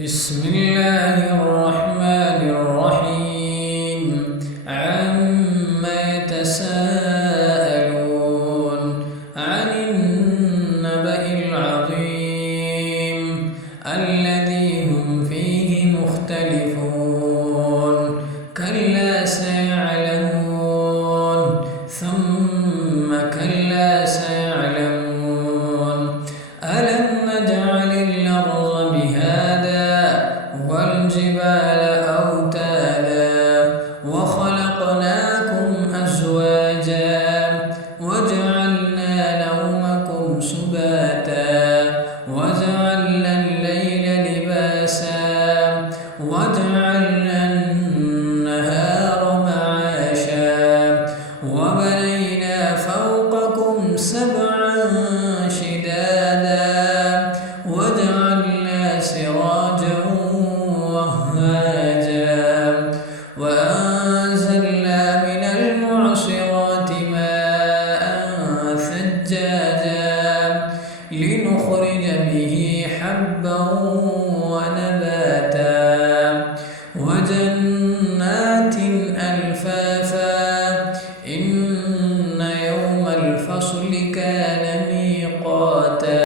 بسم الله الرحمن الرحيم عما يتساءلون عن النبأ العظيم الذي هم فيه مختلفون كلا سيعلمون ثم كلا سيعلمون ألم نجعل الأرض مهادا والجبال أوتادا وخلقناكم أزواجا وجعلنا نومكم سباتا وجعلنا الليل لباسا وجعلنا النهار معاشا وبنينا فوقكم سبعا شدادا وجعلنا سراجا وهاجا وأنزلنا من المعصرات ماء ثجاجا لنخرج به حبا